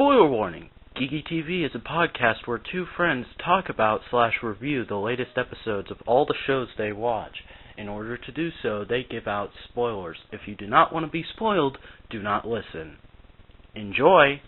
Spoiler warning! Geeky TV is a podcast where two friends talk about/review the latest episodes of all the shows they watch. In order to do so, they give out spoilers. If you do not want to be spoiled, do not listen. Enjoy!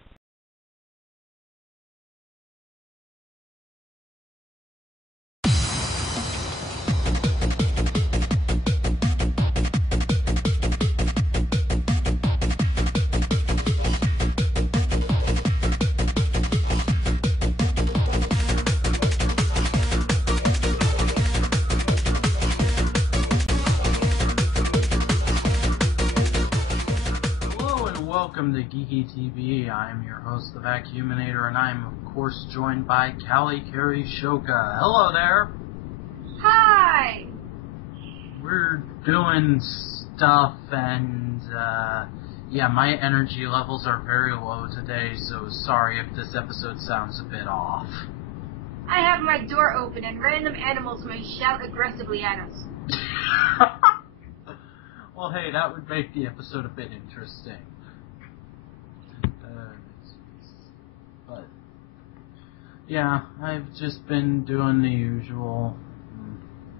Welcome to Geeky TV. I am your host, the Vacuuminator, and I am, of course, joined by Cally, Carrie, Shoka. Hello there! Hi! We're doing stuff, and, yeah, my energy levels are very low today, so sorry if this episode sounds a bit off. I have my door open, and random animals may shout aggressively at us. Well, hey, that would make the episode a bit interesting. But yeah, I've just been doing the usual,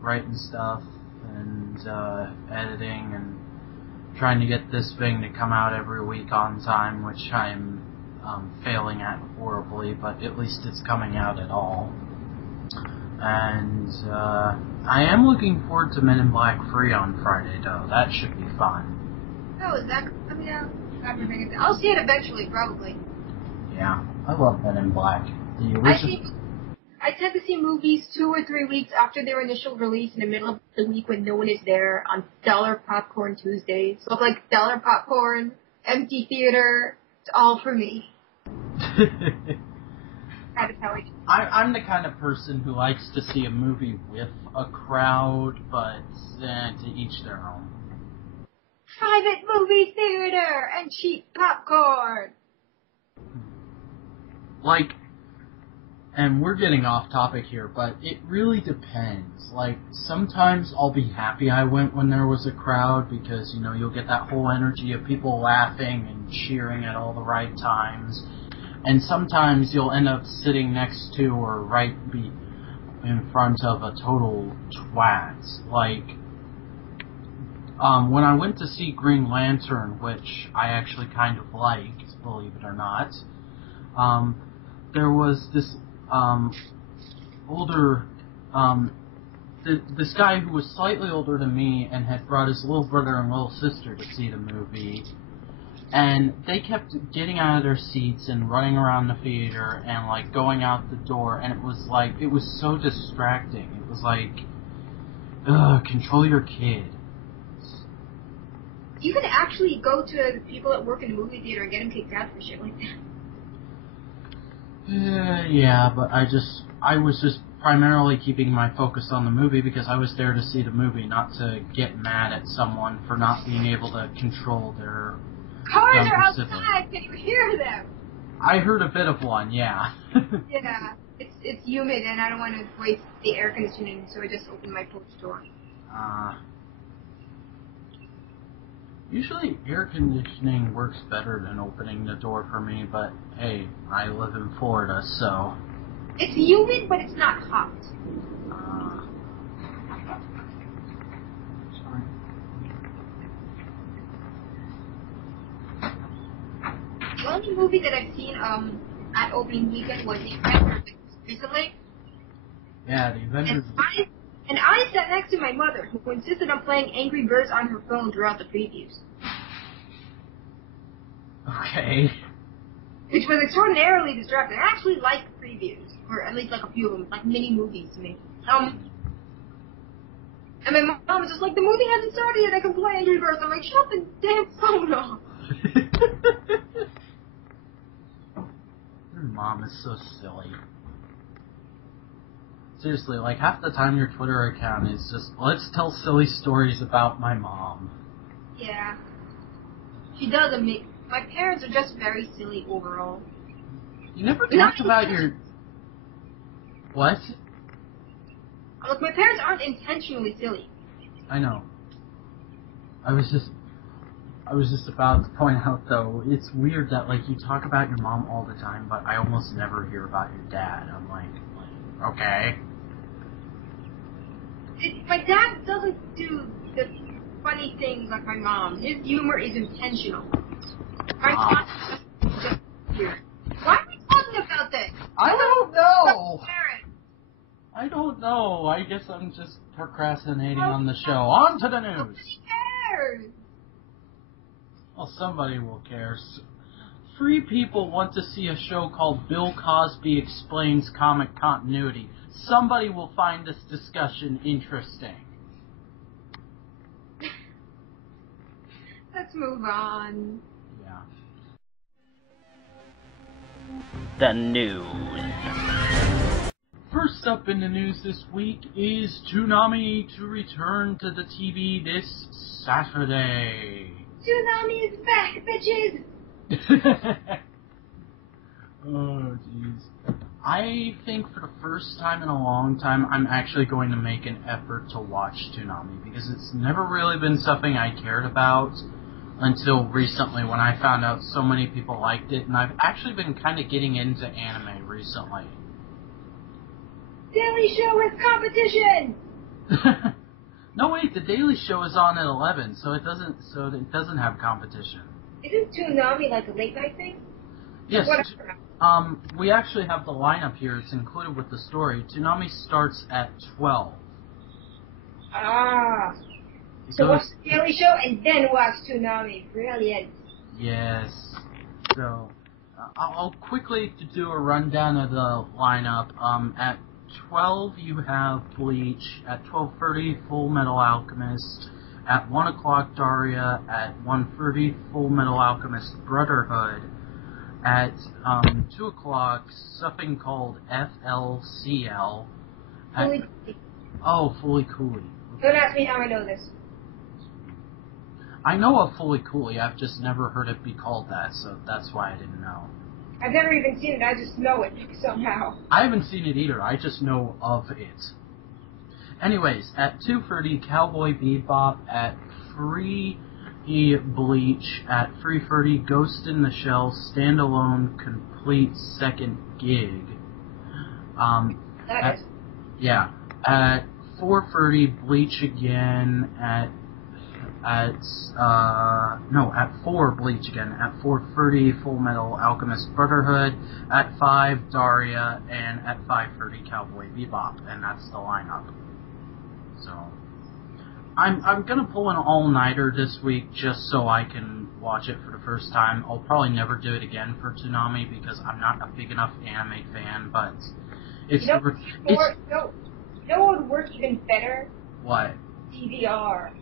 writing stuff and editing and trying to get this thing to come out every week on time, which I'm failing at horribly, but at least it's coming out at all. And I am looking forward to Men in Black 3 on Friday, though. That should be fun. Oh, is that coming out? I'll see it eventually, probably. Yeah, I love Men in Black. I tend to see movies 2 or 3 weeks after their initial release in the middle of the week when no one is there on Dollar Popcorn Tuesdays. So like Dollar Popcorn, empty theater, it's all for me. I'm the kind of person who likes to see a movie with a crowd, but to each their own. Private movie theater and cheap popcorn. Like, and we're getting off topic here, but it really depends. Like, sometimes I'll be happy I went when there was a crowd because, you know, you'll get that whole energy of people laughing and cheering at all the right times. And sometimes you'll end up sitting next to or in front of a total twat. Like, when I went to see Green Lantern, which I actually kind of liked, believe it or not, there was this this guy who was slightly older than me and had brought his little brother and little sister to see the movie. And they kept getting out of their seats and running around the theater and, like, going out the door, and it was so distracting. It was like, ugh, control your kid. You can actually go to the people that work in the movie theater and get them kicked out for shit like that. Yeah, but I was just primarily keeping my focus on the movie because I was there to see the movie, not to get mad at someone for not being able to control their cars are outside, can you hear them? I heard a bit of one, yeah. Yeah, it's humid and I don't want to waste the air conditioning, so I just opened my porch door. Usually air conditioning works better than opening the door for me, but hey, I live in Florida, so... It's humid, but it's not hot. Sorry. The only movie that I've seen at opening weekend was The Avengers recently. Yeah, The Avengers... And I sat next to my mother, who insisted on playing Angry Birds on her phone throughout the previews. Okay. Which was extraordinarily distracting. I actually like previews, or at least like a few of them, like mini movies to me. And my mom was just like, the movie hasn't started yet, I can play Angry Birds. I'm like, shut the damn phone off. Your mom is so silly. Seriously, like, half the time your Twitter account is just, let's tell silly stories about my mom. Yeah. She does my parents are just very silly overall. You never talked about your... What? Look, my parents aren't intentionally silly. I know. I I was just about to point out, though, it's weird that, like, you talk about your mom all the time, but I almost never hear about your dad. I'm like, okay. My dad doesn't do the funny things like my mom. His humor is intentional. My mom is just weird. Why are we talking about this? I don't know. Parents. I don't know. I guess I'm just procrastinating on the show. On to the news. Nobody cares. Well, somebody will care. Three people want to see a show called Bill Cosby Explains Comic Continuity. Somebody will find this discussion interesting. Let's move on. Yeah. The news. First up in the news this week is Toonami to return to the TV this Saturday. Toonami is back, bitches! Oh, jeez. I think for the first time in a long time, I'm actually going to make an effort to watch Toonami, because it's never really been something I cared about until recently when I found out so many people liked it, and I've actually been kind of getting into anime recently. Daily Show with competition! No, wait, the Daily Show is on at 11, so it doesn't have competition. Isn't Toonami like a late night thing? Yes. Whatever. We actually have the lineup here. It's included with the story. Toonami starts at 12. Ah. So watch the Daily Show and then watch Toonami. Brilliant. Yes. So, I'll quickly do a rundown of the lineup. At 12, you have Bleach. At 12:30, Fullmetal Alchemist. At 1 o'clock, Daria. At 1:30, Fullmetal Alchemist Brotherhood. At 2 o'clock, something called FLCL. Fully Fully Cooley. Don't ask me how I know this. I know of Fully Cooley, I've just never heard it be called that, so that's why I didn't know. I've never even seen it, I just know it somehow. I haven't seen it either, I just know of it. Anyways, at 2:30, Cowboy Bebop. At 3, Bleach. At 3:30, Ghost in the Shell standalone complete second gig. At 4:30, Bleach again. At 4, Bleach again. At 4:30, Fullmetal Alchemist Brotherhood. At 5, Daria, and at 5:30, Cowboy Bebop, and that's the lineup. So, I'm gonna pull an all-nighter this week just so I can watch it for the first time. I'll probably never do it again for Toonami because I'm not a big enough anime fan, but it's... You know what would work even better? What? DVR.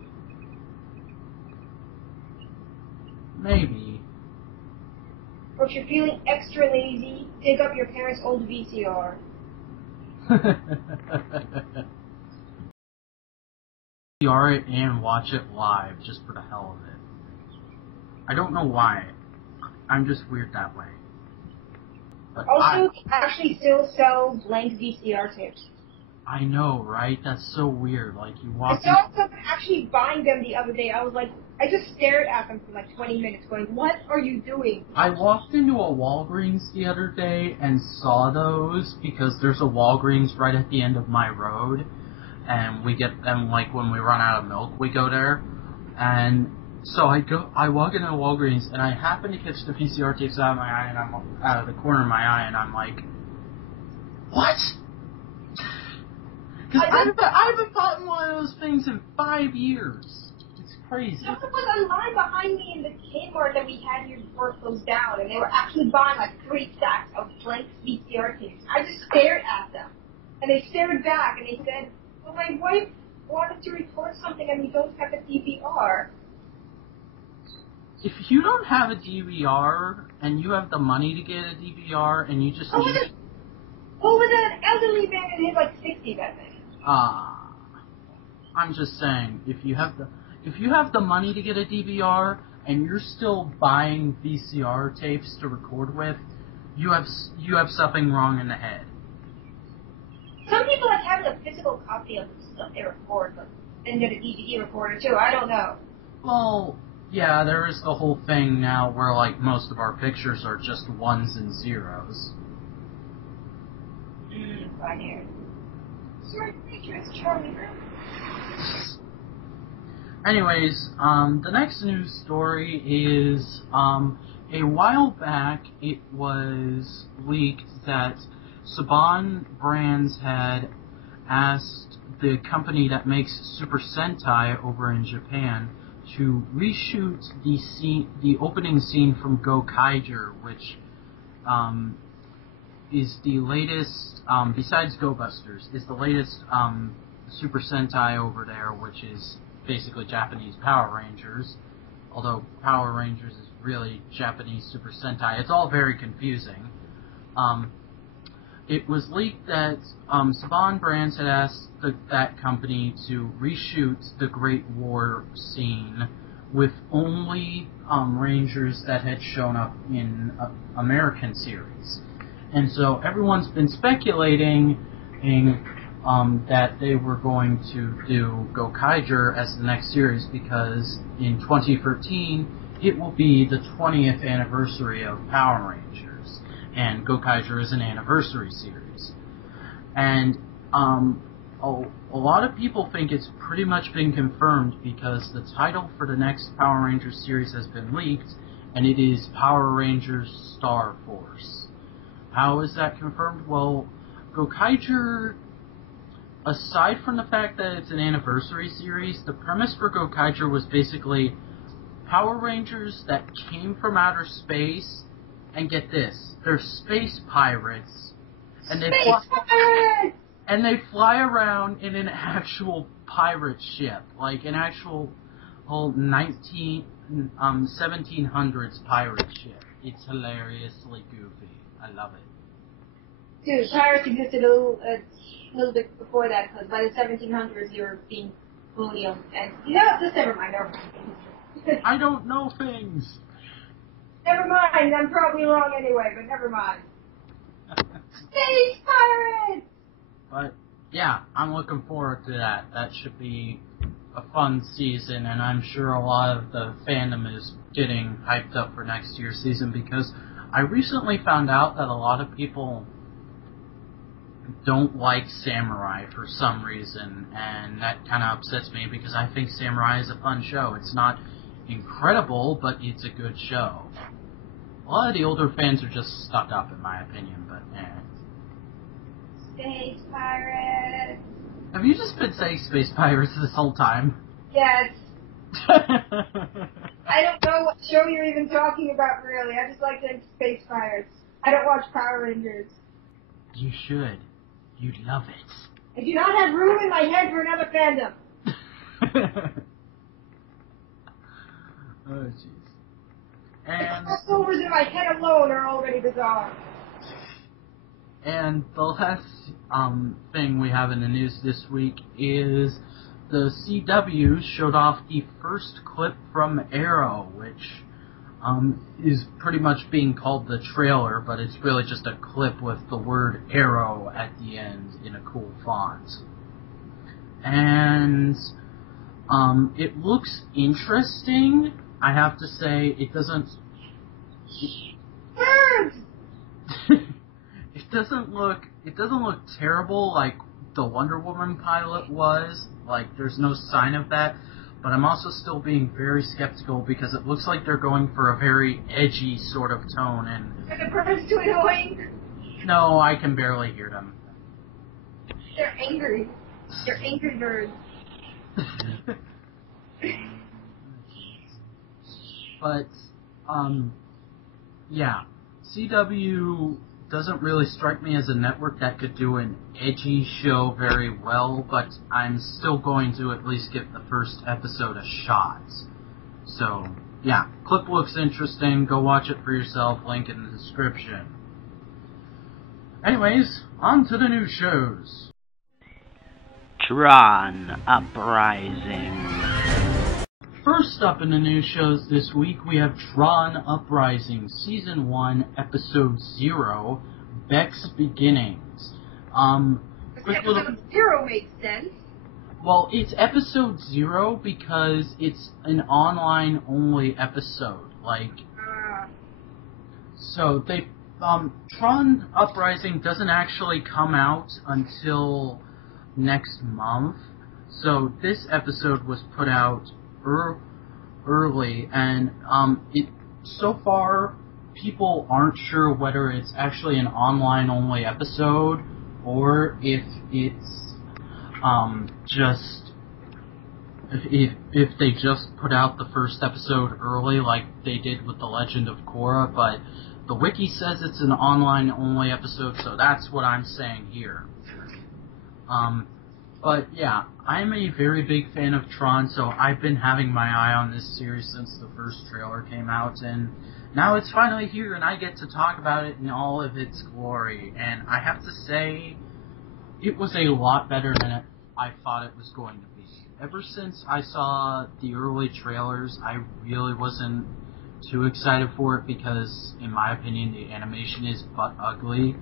Maybe. Or if you're feeling extra lazy, dig up your parents' old VCR. DVR it and watch it live just for the hell of it. I don't know why. I'm just weird that way. But also, they actually still sell blank VCR tapes. I know, right? That's so weird. Like, you walk I saw someone actually buying them the other day. I was like, I just stared at them for like 20 minutes going, what are you doing? I walked into a Walgreens the other day and saw those because there's a Walgreens right at the end of my road. And we get them, like, when we run out of milk, we go there. And so I walk into Walgreens, and I happen to catch the VCR tapes out of my eye, and I'm out of the corner of my eye, and I'm like, what? Because I haven't bought one of those things in 5 years. It's crazy. Someone was online behind me in the Kmart that we had here before it closed down, and they were actually buying like 3 stacks of blank VCR tapes. I just stared at them, and they stared back, and they said, well, my wife wanted to record something, and we don't have a DVR. If you don't have a DVR, and you have the money to get a DVR, and you just need... Well, with an elderly man in his, like, 60s, I think. I'm just saying, if you have the money to get a DVR, and you're still buying VCR tapes to record with, you have something wrong in the head. Some people like having a physical copy of the stuff they record, but then get a DVD recorder too. I don't know. Well, Yeah, there is the whole thing now where, like, most of our pictures are just ones and zeros. Binary. Sorry, pictures, Charlie. Anyways, the next news story is, a while back it was leaked that Saban Brands had asked the company that makes Super Sentai over in Japan to reshoot the opening scene from Gokaiger, which is the latest, besides Go Busters, is the latest Super Sentai over there, which is basically Japanese Power Rangers, although Power Rangers is really Japanese Super Sentai. It's all very confusing. It was leaked that Saban Brands had asked that company to reshoot the Great War scene with only Rangers that had shown up in American series. And so everyone's been speculating that they were going to do Gokaiger as the next series because in 2013 it will be the 20th anniversary of Power Rangers, and Gokaiger is an anniversary series. And a lot of people think it's pretty much been confirmed because the title for the next Power Rangers series has been leaked, and it is Power Rangers Star Force. How is that confirmed? Well, Gokaiger, aside from the fact that it's an anniversary series, the premise for Gokaiger was basically Power Rangers that came from outer space, and get this, they're space pirates, and they fly around in an actual pirate ship, like an actual whole 1700s pirate ship. It's hilariously goofy. I love it. Dude, pirates existed a little bit before that, because by the 1700s they were being colonial. And just never mind. I don't know things. Never mind. I'm probably wrong anyway, but never mind. Space pirates. But yeah, I'm looking forward to that. That should be a fun season, and I'm sure a lot of the fandom is getting hyped up for next year's season because I recently found out that a lot of people don't like Samurai for some reason, and that kind of upsets me because I think Samurai is a fun show. It's not incredible, but it's a good show. A lot of the older fans are just stuck up, in my opinion, but Space pirates. Have you just been saying Space Pirates this whole time? Yes. I don't know what show you're even talking about, really. I just like them Space Pirates. I don't watch Power Rangers. You should. You'd love it. I do not have room in my head for another fandom. Oh, jeez. And the crossovers in my head alone are already bizarre. And the last thing we have in the news this week is the CW showed off the first clip from Arrow, which is pretty much being called the trailer, but it's really just a clip with the word Arrow at the end in a cool font. And it looks interesting. I have to say, it doesn't... It doesn't look terrible like the Wonder Woman pilot was. Like, there's no sign of that. But I'm also still being very skeptical because it looks like they're going for a very edgy sort of tone. And are the birds too annoying? No, I can barely hear them. They're angry. They're angry birds. But, yeah. CW doesn't really strike me as a network that could do an edgy show very well, but I'm still going to at least give the first episode a shot. So, yeah, clip looks interesting. Go watch it for yourself. Link in the description. Anyways, on to the new shows. Tron Uprising. First up in the news shows this week, we have Tron Uprising, Season 1, Episode 0, Beck's Beginnings. Quick little... Episode 0 makes sense. Well, it's episode 0 because it's an online-only episode. Like, so they, Tron Uprising doesn't actually come out until next month. So this episode was put out early, and so far people aren't sure whether it's actually an online-only episode or if it's if they just put out the first episode early like they did with The Legend of Korra, but the wiki says it's an online-only episode, so that's what I'm saying here. But yeah, I'm a very big fan of Tron, so I've been having my eye on this series since the first trailer came out, and now it's finally here, and I get to talk about it in all of its glory. And I have to say, it was a lot better than I thought it was going to be. Ever since I saw the early trailers, I really wasn't too excited for it because, in my opinion, the animation is butt ugly.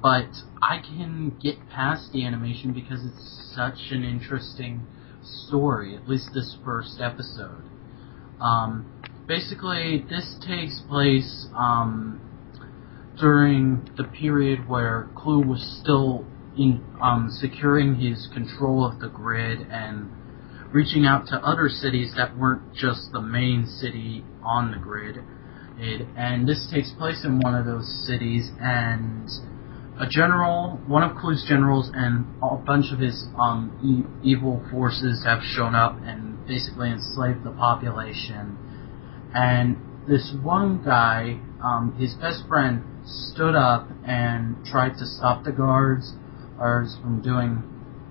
But I can get past the animation because it's such an interesting story, at least this first episode. Basically, this takes place during the period where Clue was still in securing his control of the grid and reaching out to other cities that weren't just the main city on the grid. And this takes place in one of those cities, and a general, one of Clue's generals, and a bunch of his evil forces have shown up and basically enslaved the population. And this one guy, his best friend, stood up and tried to stop the guards from doing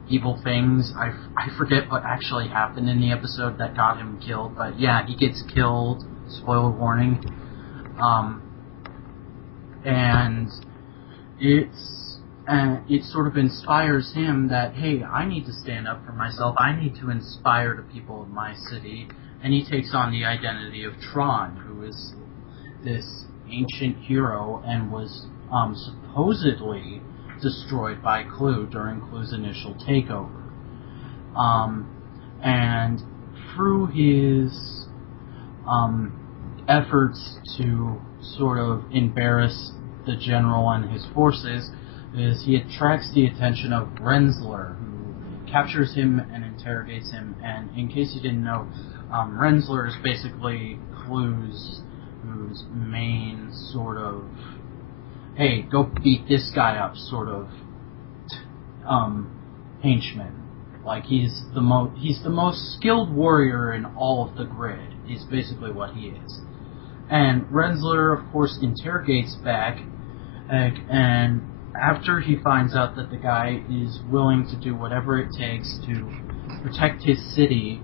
evil things. I forget what actually happened in the episode that got him killed, but yeah, he gets killed. Spoiler warning. And it sort of inspires him that, hey, I need to stand up for myself. I need to inspire the people of my city. And he takes on the identity of Tron, who is this ancient hero and was supposedly destroyed by Clue during Clue's initial takeover. And through his efforts to sort of embarrass the general and his forces, is he attracts the attention of Rensler, who captures him and interrogates him. And in case you didn't know, Rensler is basically Clue's whose main sort of, hey, go beat this guy up sort of henchman. Like, he's the most skilled warrior in all of the grid, is basically what he is. And Rensler, of course, interrogates Vac, and after he finds out that the guy is willing to do whatever it takes to protect his city,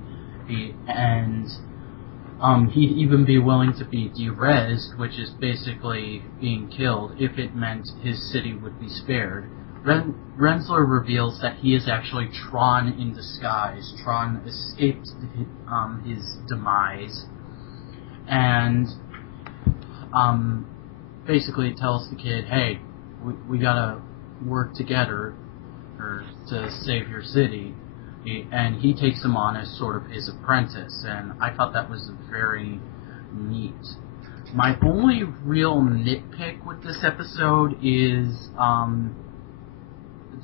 and he'd even be willing to be derezzed, which is basically being killed, if it meant his city would be spared. Rensler reveals that he is actually Tron in disguise. Tron escaped his demise, and basically tells the kid, hey, we gotta work together to save your city. And he takes him on as sort of his apprentice, and I thought that was very neat. My only real nitpick with this episode is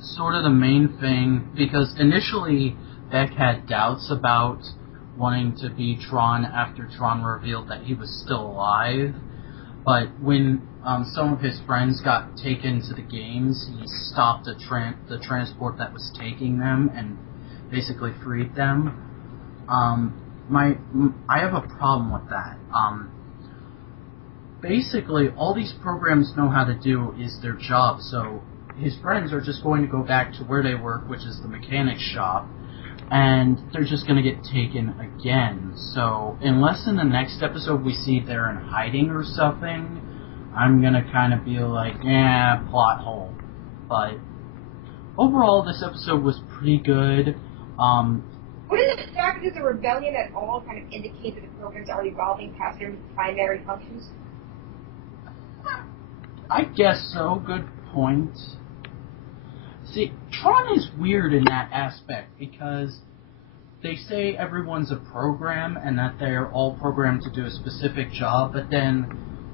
sort of the main thing, because initially Beck had doubts about wanting to be Tron after Tron revealed that he was still alive, but when some of his friends got taken to the games, he stopped the transport that was taking them and basically freed them. I have a problem with that. Basically, all these programs know how to do is their job, so his friends are just going to go back to where they work, which is the mechanic shop, and they're just going to get taken again. So, unless in the next episode we see they're in hiding or something, I'm going to kind of be like, plot hole. But overall, this episode was pretty good. Wouldn't the fact that there's a rebellion at all kind of indicate that the programs are evolving past their primary functions? I guess so. Good point. See, Tron is weird in that aspect because they say everyone's a program and that they're all programmed to do a specific job, but then,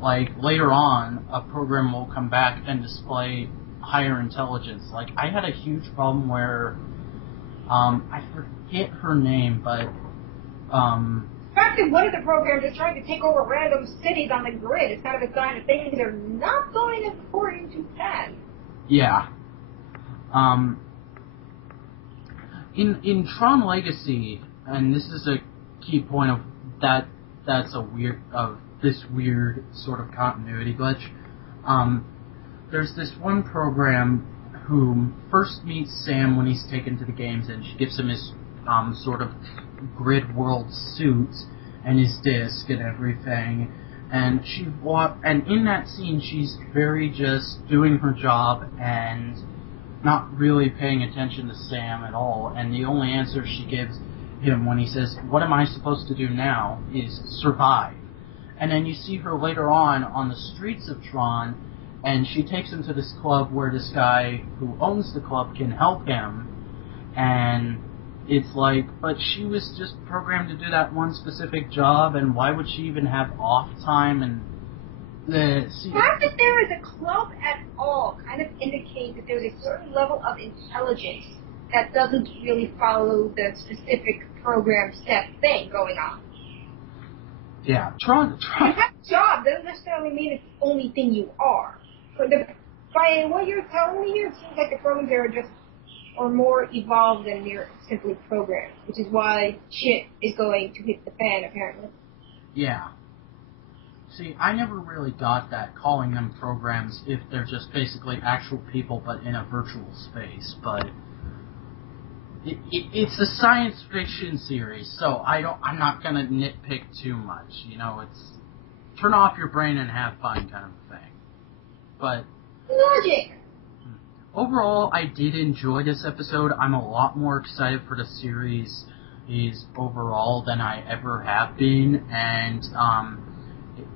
like, later on, a program will come back and display higher intelligence. Like, I had a huge problem where, I forget her name, but, The fact that one of the programs is trying to take over random cities on the grid is kind of a sign that things are not going according to plan. yeah. In Tron Legacy, and this is a key point of this weird sort of continuity glitch, there's this one program who first meets Sam when he's taken to the games, and she gives him his sort of grid world suit and his disc and everything, and and in that scene she's very just doing her job and not really paying attention to Sam at all, and the only answer she gives him when he says, "What am I supposed to do now?" is survive. And then you see her later on the streets of Tron, and she takes him to this club where this guy who owns the club can help him, and it's like, but she was just programmed to do that one specific job, and why would she even have off time? And the fact that there is a club at all kind of indicates that there's a certain level of intelligence that doesn't really follow the specific program set thing going on. Yeah, Tron. You have a job doesn't necessarily mean it's the only thing you are. By what you're telling me here, it seems like the programs are more evolved than mere simply programs, which is why shit is going to hit the fan, apparently. Yeah. See, I never really got that, calling them programs if they're just basically actual people but in a virtual space, but it's a science fiction series, so I'm not gonna nitpick too much, it's turn off your brain and have fun kind of thing. But logic! Overall, I did enjoy this episode. I'm a lot more excited for the series overall than I ever have been, and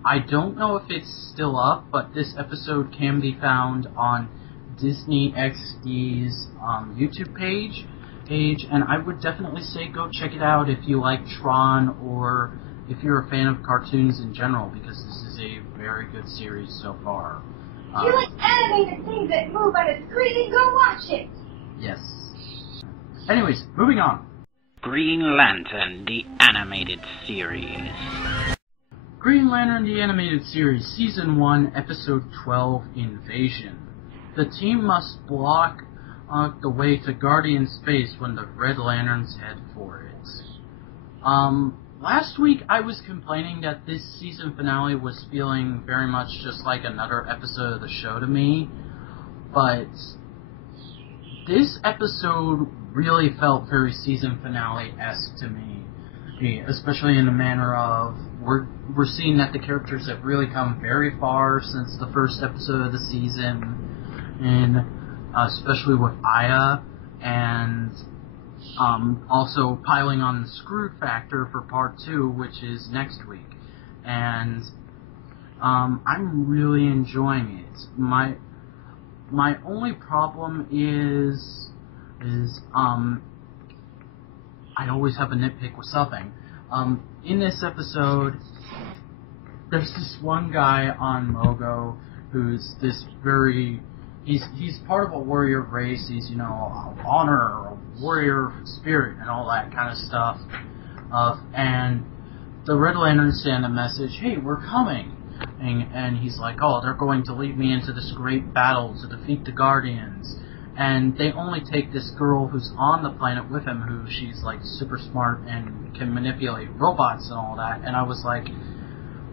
I don't know if it's still up, but this episode can be found on Disney XD's YouTube page, and I would definitely say go check it out if you like Tron or if you're a fan of cartoons in general, because this is a very good series so far. If you like animated things that move on a screen, go watch it! Yes. Anyways, moving on. Green Lantern, the animated series. Green Lantern, the animated series, Season 1, Episode 12, Invasion. The team must block the way to Guardian space when the Red Lanterns head for it. Last week I was complaining that this season finale was feeling very much just like another episode of the show to me, but this episode really felt very season finale-esque to me, especially in the manner of we're seeing that the characters have really come very far since the first episode of the season, and especially with Aya, and also piling on the Screwed factor for part 2, which is next week. And I'm really enjoying it. My only problem is I always have a nitpick with something. In this episode, there's this one guy on Mogo who's this he's part of a warrior race. He's, honor, a warrior spirit, and all that kind of stuff. And the Red Lanterns send a message, "Hey, we're coming." And he's like, "Oh, they're going to lead me into this great battle to defeat the Guardians." And they only take this girl who's on the planet with him, who she's like super smart and can manipulate robots and all that. And I was like,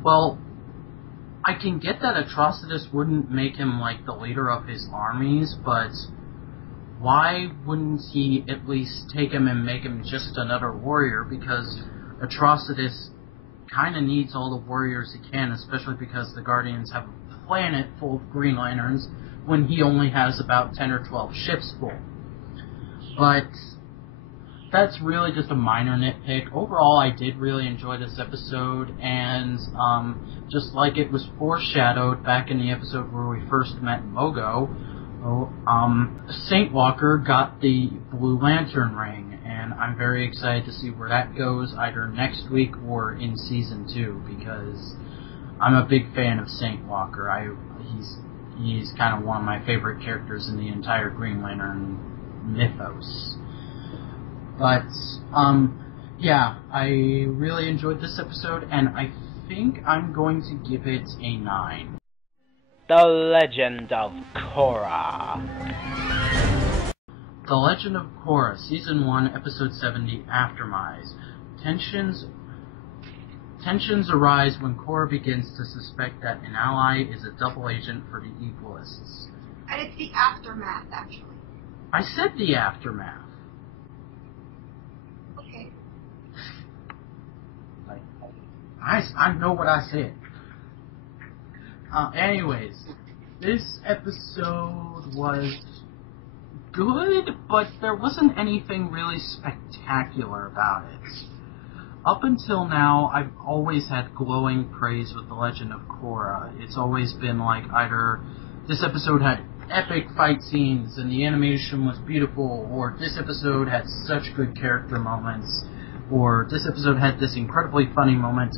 well, I can get that Atrocitus wouldn't make him like the leader of his armies, but why wouldn't he at least take him and make him just another warrior? Because Atrocitus kind of needs all the warriors he can, especially because the Guardians have a planet full of Green Lanterns when he only has about 10 or 12 ships full. But that's really just a minor nitpick. Overall, I did really enjoy this episode, and just like it was foreshadowed back in the episode where we first met Mogo, Saint Walker got the Blue Lantern ring, and I'm very excited to see where that goes, either next week or in Season 2, because I'm a big fan of Saint Walker. He's kind of one of my favorite characters in the entire Green Lantern mythos. But, yeah, I really enjoyed this episode, and I think I'm going to give it a 9. The Legend of Korra. The Legend of Korra, Season 1, Episode 70, Aftermath. Tensions arise when Korra begins to suspect that an ally is a double agent for the Equalists. And it's the aftermath, actually. I said the Aftermath. Okay. I know what I said. Anyways, this episode was good, but there wasn't anything really spectacular about it. Up until now, I've always had glowing praise with The Legend of Korra. It's always been like either this episode had epic fight scenes and the animation was beautiful, or this episode had such good character moments, or this episode had this incredibly funny moment.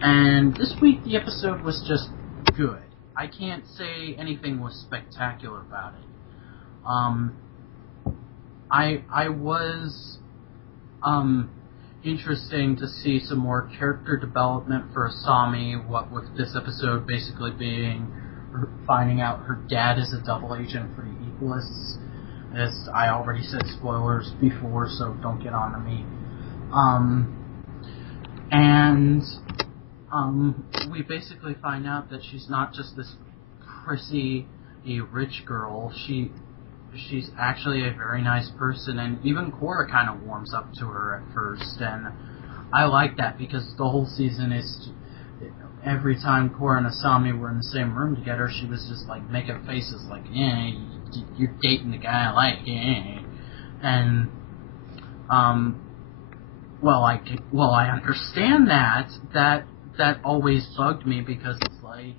And this week, the episode was just good. I can't say anything was spectacular about it. I was interesting to see some more character development for Asami, what with this episode basically being her finding out her dad is a double agent for the Equalists. As I already said, spoilers before, so don't get on to me. We basically find out that she's not just this prissy, rich girl. She's actually a very nice person, and even Korra kind of warms up to her at first, and I like that because the whole season is every time Korra and Asami were in the same room together, she was just like making faces like, yeah, you're dating the guy I like, yeah. And I understand that always bugged me because it's like,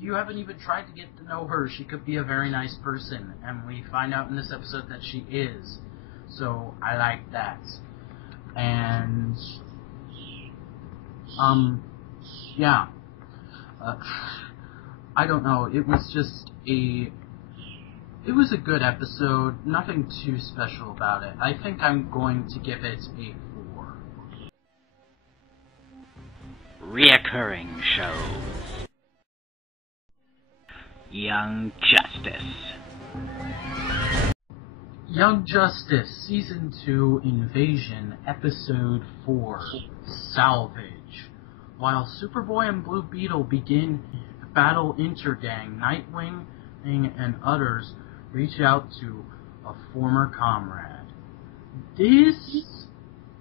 you haven't even tried to get to know her. She could be a very nice person, and we find out in this episode that she is. So I like that. And yeah. I don't know. It was a good episode. Nothing too special about it. I think I'm going to give it a 4. Reoccurring shows. Young Justice. Young Justice, Season 2, Invasion, Episode 4, Salvage. While Superboy and Blue Beetle begin to battle Intergang, Nightwing and others reach out to a former comrade. This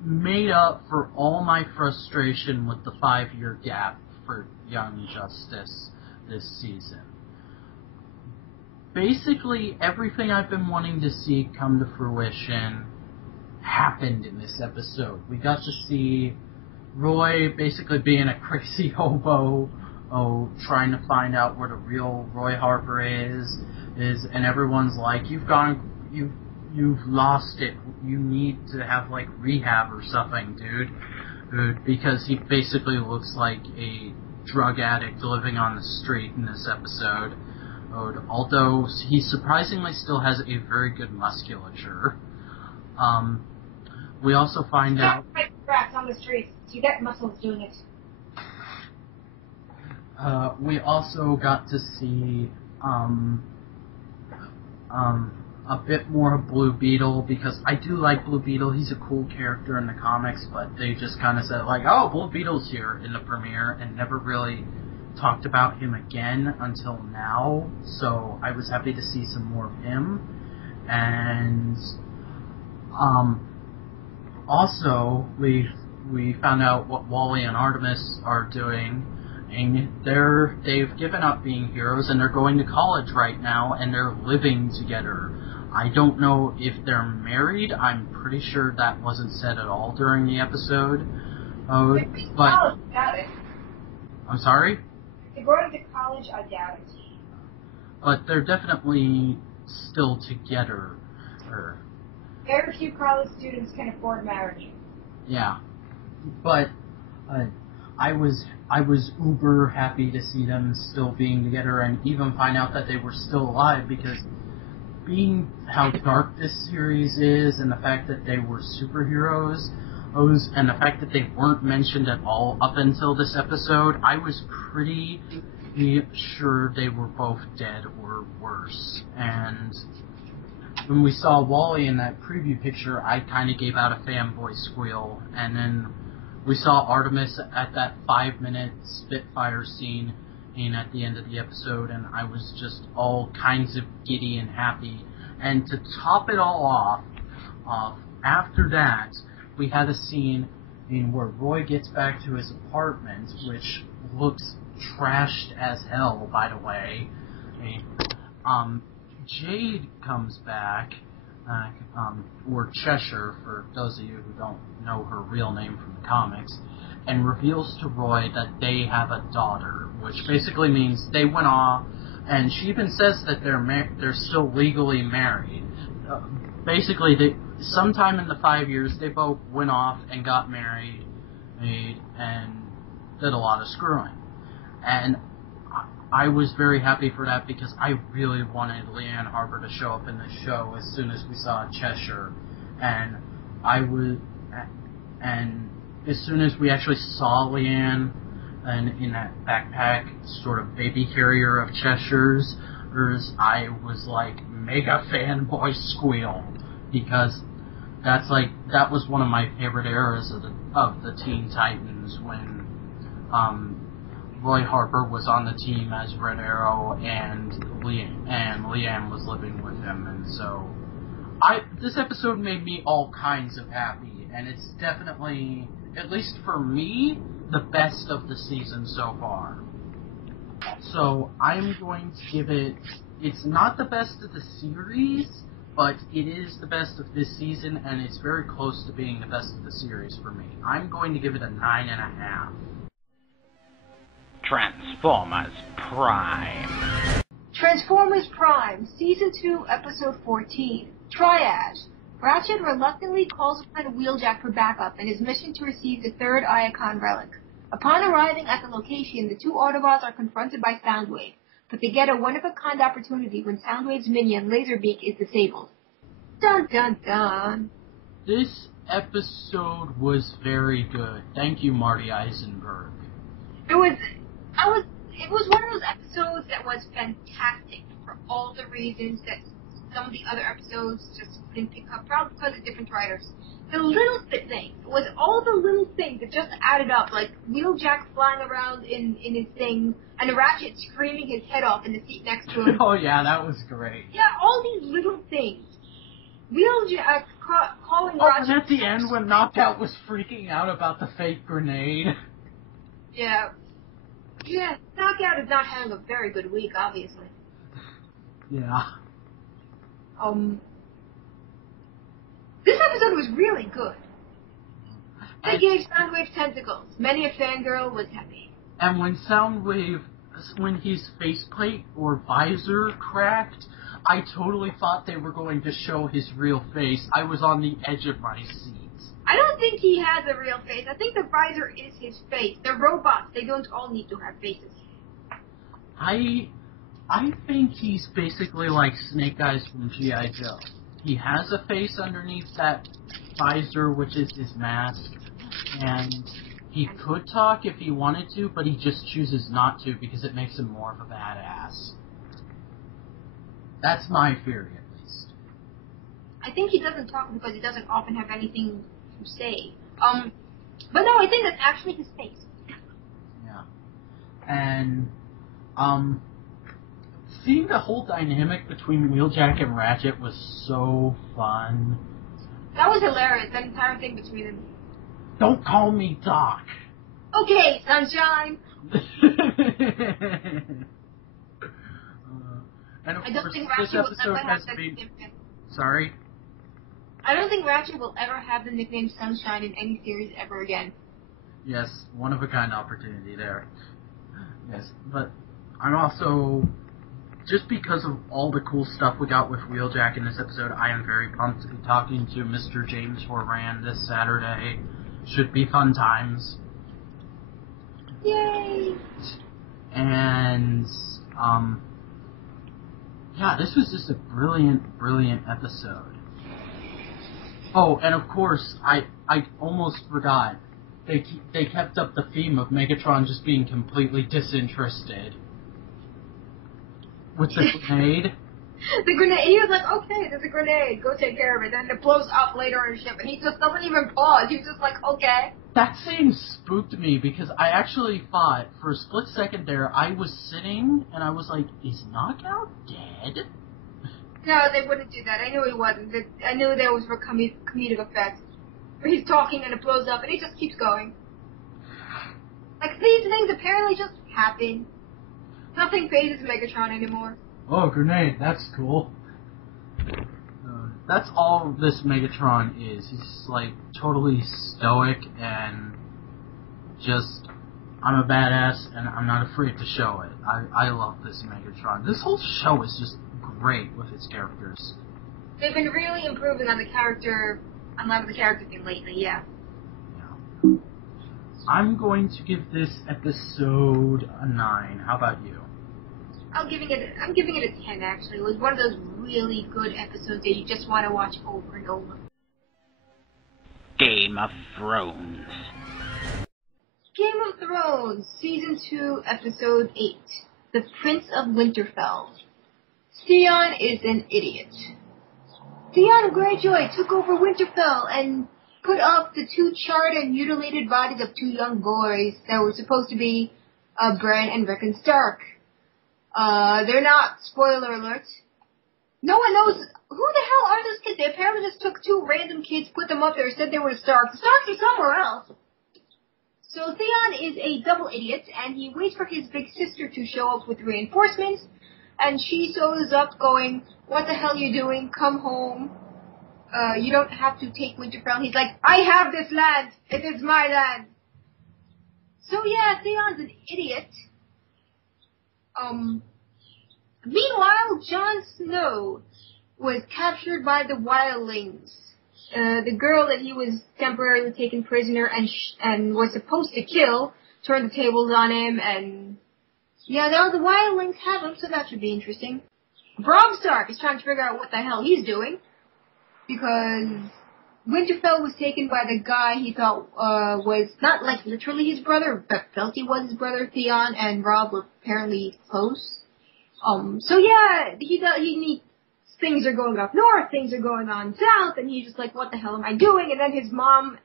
made up for all my frustration with the 5-year gap for Young Justice this season. Basically, everything I've been wanting to see come to fruition happened in this episode. We got to see Roy basically being a crazy hobo, trying to find out where the real Roy Harper is, and everyone's like, you've lost it. You need to have like rehab or something, dude, because he basically looks like a drug addict living on the street in this episode. Although he surprisingly still has a very good musculature. We also find out Rats on the streets. You get muscles doing it. We also got to see a bit more of Blue Beetle, because I do like Blue Beetle. He's a cool character in the comics, but they just kind of said like, oh, Blue Beetle's here in the premiere, and never really talked about him again until now. So I was happy to see some more of him. And also we found out what Wally and Artemis are doing, and they've given up being heroes, and they're going to college right now, and they're living together. I don't know if they're married. I'm pretty sure that wasn't said at all during the episode. But I'm sorry? If they're going to college, I doubt it. But they're definitely still together. Very few college students can afford marriage. Yeah, but I was uber happy to see them still being together and even find out that they were still alive, because being how dark this series is and the fact that they were superheroes, and the fact that they weren't mentioned at all up until this episode, I was pretty sure they were both dead or worse. And when we saw Wally in that preview picture, I kind of gave out a fanboy squeal. And then we saw Artemis at that 5-minute Spitfire scene at the end of the episode, and I was just all kinds of giddy and happy. And to top it all off, after that, we had a scene where Roy gets back to his apartment, which looks trashed as hell, by the way. Jade comes back, or Cheshire, for those of you who don't know her real name from the comics, and reveals to Roy that they have a daughter, which basically means they went off, and she even says that they're still legally married. Basically, sometime in the 5 years, they both went off and got married, and did a lot of screwing. And I was very happy for that, because I really wanted Leanne Harper to show up in the show as soon as we saw Cheshire, and as soon as we actually saw Leanne and in that backpack sort of baby carrier of Cheshire's, I was like mega fanboy squeal, because that was one of my favorite eras of the Teen Titans, when Roy Harper was on the team as Red Arrow and Leanne was living with him, and so this episode made me all kinds of happy, and it's definitely, at least for me, the best of the season so far. So I'm going to give it's not the best of the series, but it is the best of this season, and it's very close to being the best of the series for me. I'm going to give it a 9.5. Transformers Prime. Transformers Prime, Season 2, Episode 14, Triad. Ratchet reluctantly calls upon Wheeljack for backup in his mission to receive the third Iacon relic. Upon arriving at the location, the two Autobots are confronted by Soundwave, but they get a one-of-a-kind opportunity when Soundwave's minion, Laserbeak, is disabled. Dun dun dun! This episode was very good. Thank you, Marty Eisenberg. It was one of those episodes that was fantastic for all the reasons that some of the other episodes just didn't pick up, probably because of different writers. The little things, it was all the little things that just added up, like Wheeljack flying around in his thing, and Ratchet screaming his head off in the seat next to him. Oh yeah, that was great. Yeah, all these little things. Wheeljack calling Ratchet... and at the end when Knockout was freaking out about the fake grenade. Yeah. Yeah, Knockout is not having a very good week, obviously. Yeah. This episode was really good. They gave Soundwave tentacles. Many a fangirl was happy. And when Soundwave, when his faceplate or visor cracked, I totally thought they were going to show his real face. I was on the edge of my seat. I don't think he has a real face. I think the visor is his face. They're robots. They don't all need to have faces. I think he's basically like Snake Eyes from G.I. Joe. He has a face underneath that visor, which is his mask, and he could talk if he wanted to, but he just chooses not to because it makes him more of a badass. That's my theory, at least. I think he doesn't talk because he doesn't often have anything to say. But no, I think that's actually his face. Yeah. And, seeing the whole dynamic between Wheeljack and Ratchet was so fun. That was hilarious, that entire thing between them. Don't call me Doc. Okay, sunshine. And of I don't course, think this Ratchet will episode ever has have that been... nickname. Sorry? I don't think Ratchet will ever have the nickname Sunshine in any series ever again. Yes, one-of-a-kind opportunity there. Yes, but I'm also just because of all the cool stuff we got with Wheeljack in this episode, I am very pumped to be talking to Mr. James Horan this Saturday. Should be fun times. Yay! And, yeah, this was just a brilliant, brilliant episode. Oh, and of course, I almost forgot. They kept up the theme of Megatron just being completely disinterested. With the grenade. The grenade, he was like, okay, there's a grenade, go take care of it. Then it blows up later on the ship, and he just doesn't even pause. He's just like, okay. That scene spooked me, because I actually thought, for a split second there, I was sitting, and I was like, is Knockout dead? No, they wouldn't do that. I knew he wasn't. I knew that was for comedic effect. Where he's talking and it blows up, and he just keeps going. Like, these things apparently just happen. Nothing phases Megatron anymore. Oh, grenade, that's cool. That's all this Megatron is. He's, like, totally stoic and just, I'm a badass and I'm not afraid to show it. I love this Megatron. This whole show is just great with its characters. They've been really improving on the character, on a lot of the character thing lately, yeah. I'm going to give this episode a 9. How about you? I'm giving it a 10, actually. It was one of those really good episodes that you just want to watch over and over. Game of Thrones. Game of Thrones, Season 2, Episode 8. The Prince of Winterfell. Theon is an idiot. Theon Greyjoy took over Winterfell and put up the 2 charred and mutilated bodies of 2 young boys that were supposed to be Bran and Rickon Stark. They're not, spoiler alert. No one knows, who the hell are those kids? They apparently just took 2 random kids, put them up there, said they were Stark. The Starks are somewhere else. So Theon is a double idiot, and he waits for his big sister to show up with reinforcements, and she shows up going, what the hell are you doing? Come home. You don't have to take Winterfell. He's like, I have this land. It is my land. So yeah, Theon's an idiot. Meanwhile, Jon Snow was captured by the wildlings. The girl that he was temporarily taken prisoner and was supposed to kill turned the tables on him, and yeah, now the wildlings have him, so that should be interesting. Bram Stark is trying to figure out what the hell he's doing, because Winterfell was taken by the guy he thought was not like literally his brother, but felt he was his brother. Theon and Robb were apparently close. So yeah, things are going up north, things are going on south, and he's just like, what the hell am I doing? And then his mom,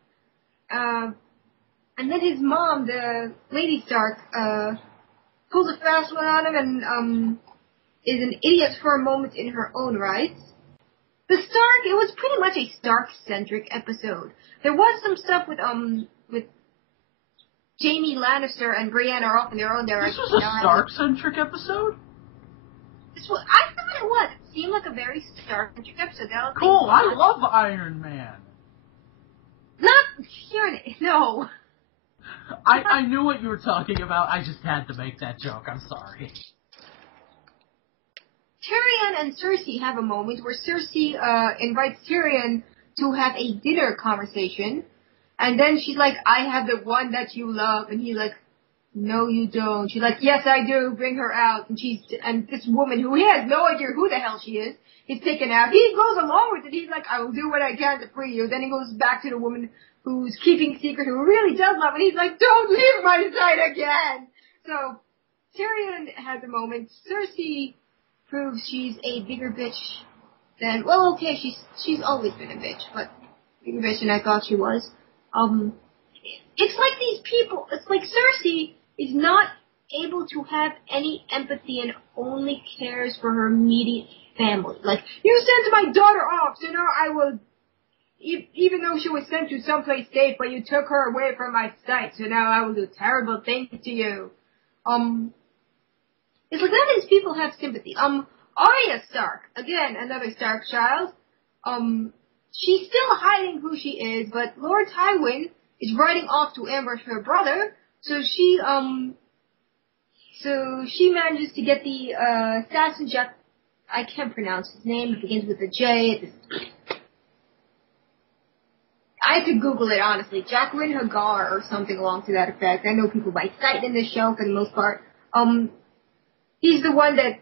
the Lady Stark, pulls a fast one on him and, is an idiot for a moment in her own right. The Stark, it was pretty much a Stark-centric episode. There was some stuff with Jaime Lannister and Brienne are off in their own direction. This was a Stark-centric episode? I thought it was. It seemed like a very Stark-centric episode. Cool, I love Iron Man. Not Sharon, no. I knew what you were talking about, I just had to make that joke, I'm sorry. Tyrion and Cersei have a moment where Cersei invites Tyrion to have a dinner conversation, and then she's like, I have the one that you love, and he's like, no you don't. She's like, yes I do, bring her out, and this woman who he has no idea who the hell she is taken out. He goes along with it, he's like, I will do what I can to free you. Then he goes back to the woman who's keeping secret, who really does love it, he's like, don't leave my side again! So, Tyrion has a moment. Cersei proves she's a bigger bitch than, well, okay, she's always been a bitch, but bigger bitch than I thought she was. It's like these people, it's like Cersei is not able to have any empathy and only cares for her immediate family. Like, you sent my daughter off, so now I will, even though she was sent to someplace safe, but you took her away from my sight, so now I will do terrible things to you. It's like none of these people have sympathy. Arya Stark, again, another Stark child, she's still hiding who she is, but Lord Tywin is riding off to ambush her brother, so she So she manages to get the assassin Jack. I can't pronounce his name. It begins with a J. I had to Google it, honestly. Jacqueline Hagar or something along to that effect. I know people by sight in this show for the most part. He's the one that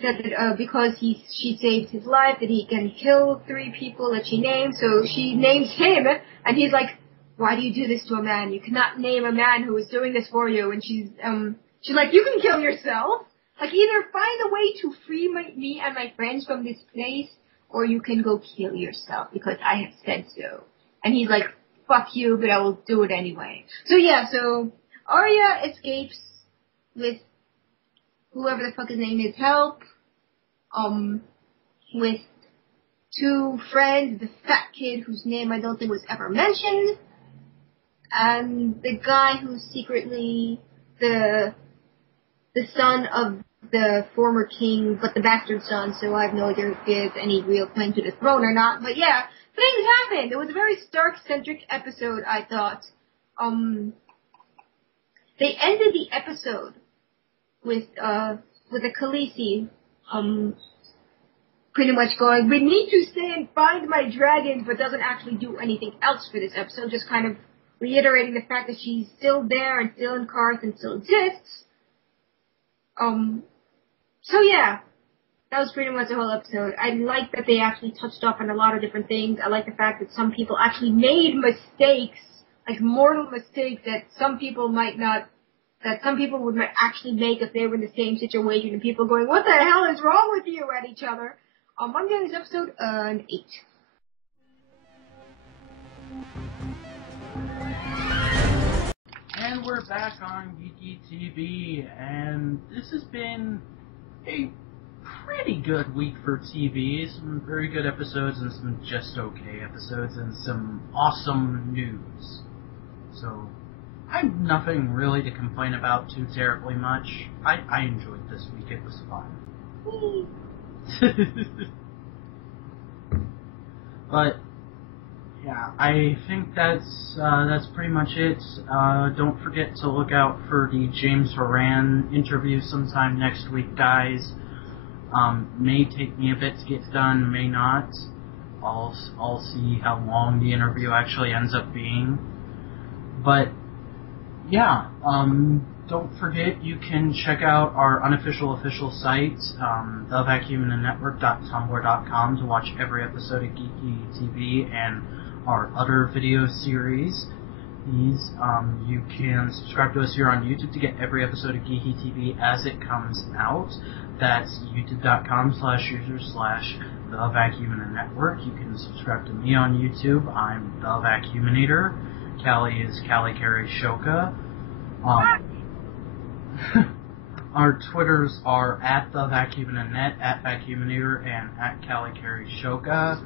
said that because she saved his life, that he can kill 3 people that she named. So she names him, and he's like, "Why do you do this to a man? You cannot name a man who is doing this for you." And she's like, "You can kill yourself. Like, either find a way to free me and my friends from this place, or you can go kill yourself because I have said so." And he's like, "Fuck you, but I will do it anyway." So yeah, so Arya escapes with whoever the fuck his name is, help, with 2 friends, the fat kid whose name I don't think was ever mentioned, and the guy who's secretly the son of the former king, but the bastard son, so I have no idea if he has any real claim to the throne or not. But yeah, things happened. It was a very Stark-centric episode, I thought. They ended the episode with a Khaleesi, pretty much going, "We need to stay and find my dragons," but doesn't actually do anything else for this episode, just kind of reiterating the fact that she's still there and still in Karth and still exists. So yeah, that was pretty much the whole episode. I like that they actually touched up on a lot of different things. I like the fact that some people actually made mistakes, like mortal mistakes that some people would actually make if they were in the same situation, and people going, "What the hell is wrong with you?" at each other. I'm giving this episode an 8. And we're back on Geeky TV, and this has been a pretty good week for TV. Some very good episodes and some just okay episodes and some awesome news. So, I have nothing really to complain about too terribly much. I enjoyed this week. It was fun. But yeah, I think that's pretty much it. Don't forget to look out for the James Horan interview sometime next week, guys. May take me a bit to get done, may not. I'll see how long the interview actually ends up being. But yeah, don't forget you can check out our unofficial official site, thevacuumnetwork.tumblr.com, to watch every episode of Geeky TV and our other video series. You can subscribe to us here on YouTube to get every episode of Geeky TV as it comes out. That's youtube.com/user/thevacuumnetwork. You can subscribe to me on YouTube. I'm The Vacuuminator. Cally is Cally Carey Shoka. Our Twitters are at The Vacuuminanet, at Vacuuminator, and at Cally Carey Shoka.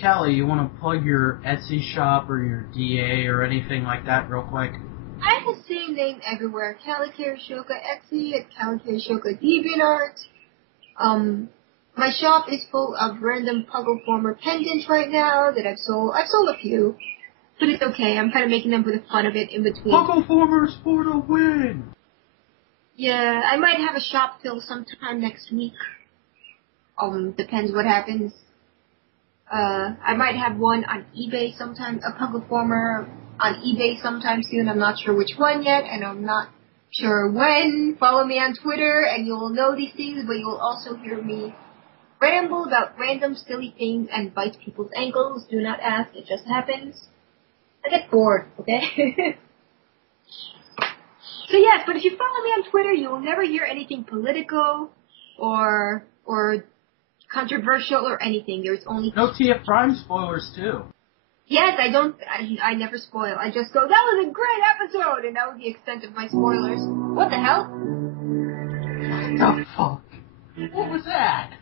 Callie, you want to plug your Etsy shop or your DA or anything like that real quick? I have the same name everywhere. Cally Carey Shoka Etsy, at Cally Carey Shoka DeviantArt. My shop is full of random Puggle Former pendants right now that I've sold. I've sold a few, but it's okay. I'm kind of making them for the fun of it in between. Puggle Formers for the win! Yeah, I might have a shop fill sometime next week. Depends what happens. I might have one on eBay sometime, a Puggle Former on eBay sometime soon. I'm not sure which one yet, and I'm not sure when. Follow me on Twitter, and you will know these things, but you will also hear me ramble about random silly things and bite people's ankles. Do not ask, it just happens. I get bored, okay? So yes, but if you follow me on Twitter, you will never hear anything political or controversial or anything. There's only... No TF Prime spoilers, too. Yes, I never spoil. I just go, "That was a great episode," and that was the extent of my spoilers. What the hell? What the fuck? What was that? I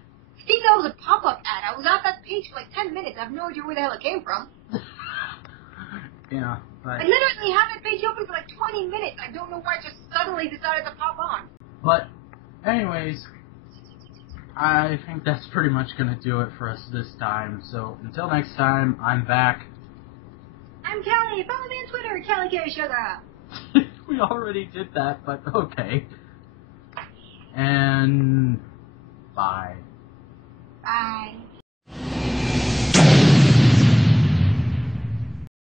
think that was a pop-up ad. I was on that page for like 10 minutes. I have no idea where the hell it came from. Yeah, but... I literally had that page open for like 20 minutes. I don't know why it just suddenly decided to pop on. But, anyways, I think that's pretty much going to do it for us this time. So, until next time, I'm Vac. I'm Cally. Follow me on Twitter, Calico Sugar. We already did that, but okay. And bye. Bye.